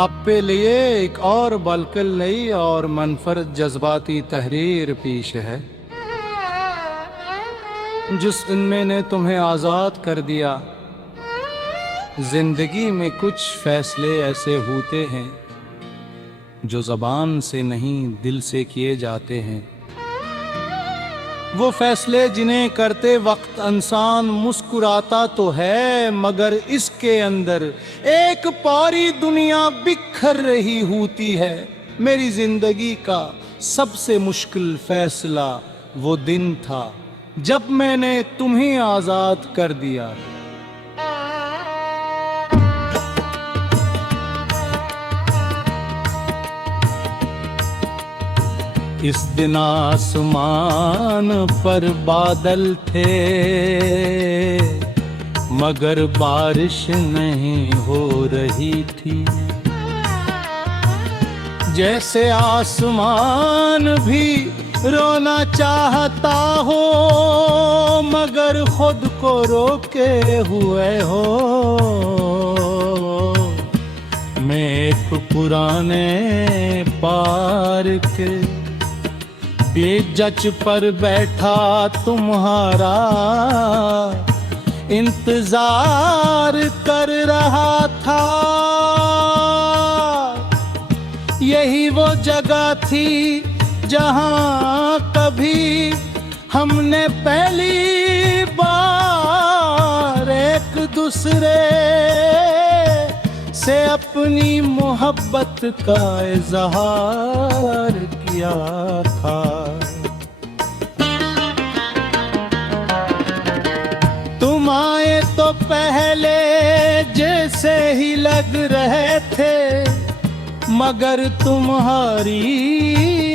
आपके लिए एक और बल्कल नई और मनफरद जज्बाती तहरीर पेश है। जिस दिन मैंने तुम्हें आज़ाद कर दिया, जिंदगी में कुछ फैसले ऐसे होते हैं जो ज़बान से नहीं दिल से किए जाते हैं। वो फैसले जिन्हें करते वक्त इंसान मुस्कुराता तो है, मगर इसके अंदर एक पारी दुनिया बिखर रही होती है। मेरी जिंदगी का सबसे मुश्किल फैसला वो दिन था जब मैंने तुम्हें आज़ाद कर दिया। इस दिन आसमान पर बादल थे, मगर बारिश नहीं हो रही थी। जैसे आसमान भी रोना चाहता हो, मगर खुद को रोके हुए हो। मैं एक पुराने पार्क बेजच पर बैठा तुम्हारा इंतजार कर रहा था। यही वो जगह थी जहां कभी हमने पहली बार एक दूसरे से अपनी मोहब्बत का इजहार किया था। तुम आए तो पहले जैसे ही लग रहे थे, मगर तुम्हारी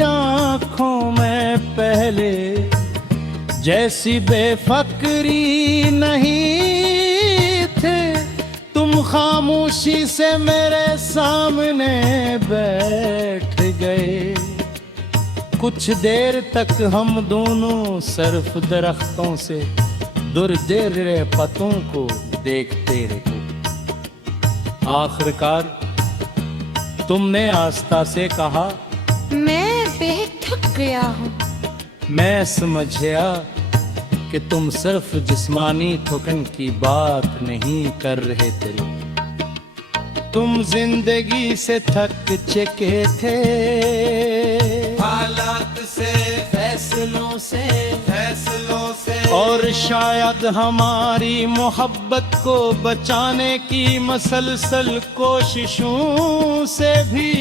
आंखों में पहले जैसी बेफिक्री नहीं थे। तुम खामोशी से मेरे सामने बैठ गए। कुछ देर तक हम दोनों सर्फ दरख्तों से दुर्देर पतों को देखते रहे। आखिरकार तुमने आस्था से कहा, मैं बेथक गया हूँ। मैं समझ गया कि तुम सिर्फ जिस्मानी थकन की बात नहीं कर रहे थे, तुम जिंदगी से थक चुके थे। हालात से, फैसलों से और शायद हमारी मोहब्बत को बचाने की मसलसल कोशिशों से भी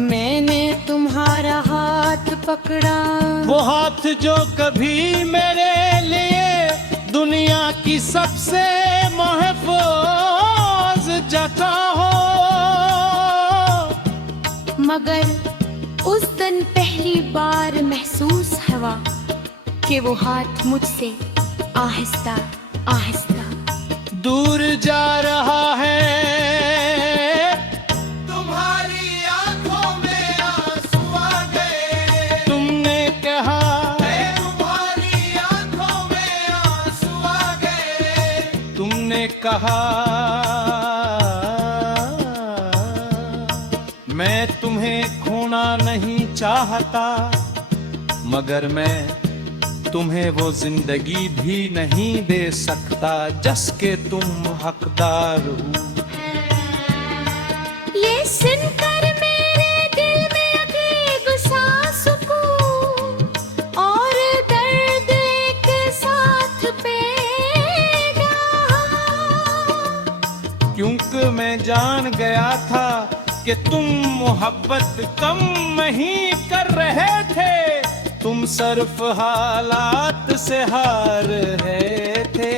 मैंने तुम्हारा हाथ पकड़ा, वो हाथ जो कभी मेरे लिए दुनिया की सबसे महफूज जगह हो। मगर उस दिन पहली बार महसूस हुआ कि वो हाथ मुझसे आहिस्ता आहिस्ता दूर जा रहा है। तुम्हारी आंखों में आंसू आ गए। तुमने कहा, तुम्हारी आंखों में आंसू आ गए। तुमने कहा, मैं तुम्हें खोना नहीं चाहता, मगर मैं तुम्हें वो जिंदगी भी नहीं दे सकता जिसके तुम हकदार हो। ये सुनकर मेरे दिल में अजीब सा सुकून और दर्द एक साथ पैदा। क्योंकि मैं जान गया था कि तुम मोहब्बत कम नहीं कर रहे थे, तुम सिर्फ हालात से हार रहे थे।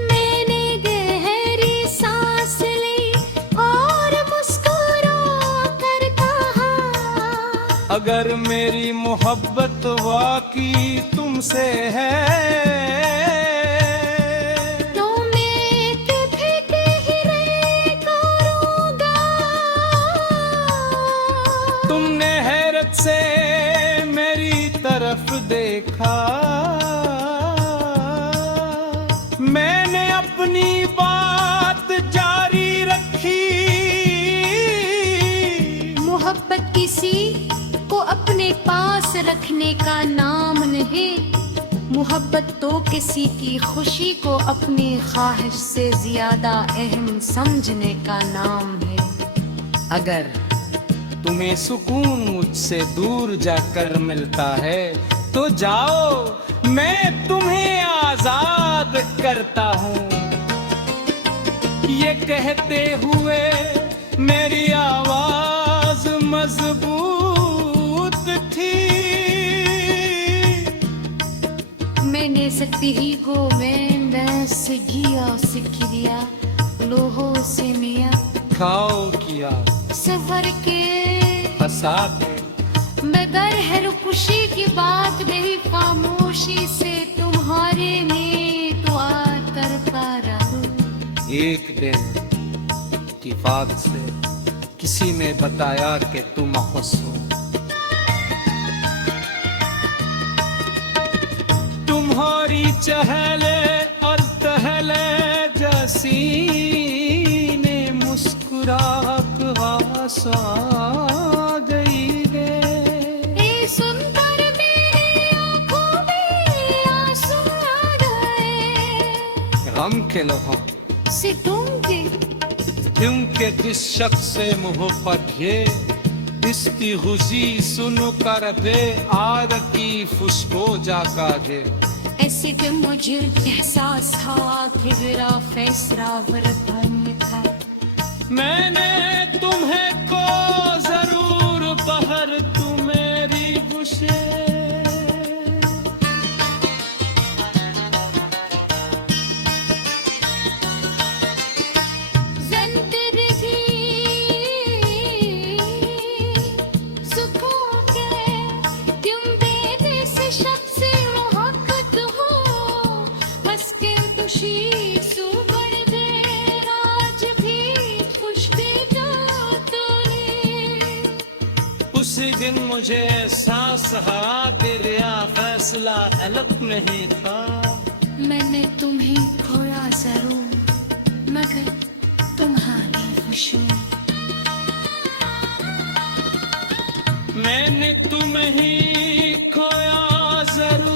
मैंने गहरी सांस ली और मुस्कुरा कर कहा, अगर मेरी मोहब्बत वाकई तुमसे है तो मैं कभी नहीं करूँगा। तुमने हैरत से मेरी तरफ देखा, मैंने अपनी बात जारी रखी। रखने का नाम नहीं, मोहब्बत तो किसी की खुशी को अपनी ख्वाहिश से ज्यादा अहम समझने का नाम है। अगर तुम्हें सुकून मुझसे दूर जाकर मिलता है तो जाओ, मैं तुम्हें आजाद करता हूँ। ये कहते हुए मेरी आवाज मजबूत थी। मैंने सकती ही को मैं बस गिया सिकिरिया लोहो से मिया खाओ किया सफर के फसाद मगर है खुशी की बात नहीं, खामोशी से तुम्हारे में तो आतर पारा। एक दिन की बात से किसी ने बताया कि तुम खुश हो। तुम्हारी चहले और तहले जैसी ने मुस्कुराहट आसा गई रे। ए सुंदर मेरी आंखों में आंसू आ गए, गम के लोगों से तुमके क्योंकि जिस शख्स से मोहब्बत है इसकी खुशी सुन कर दे आर की फुसको जाका दे। ऐसे कि मुझे एहसास था कि मेरा फैसला वरदान था। मैंने तुम्हें को जरूर बहर तू मेरी खुशे। उसी दिन मुझे एहसास हुआ तेरा फैसला अलग नहीं था। मैंने तुम्हें खोया जरूर मगर तुम्हारी खुशी। मैंने तुम्हें खोया जरूर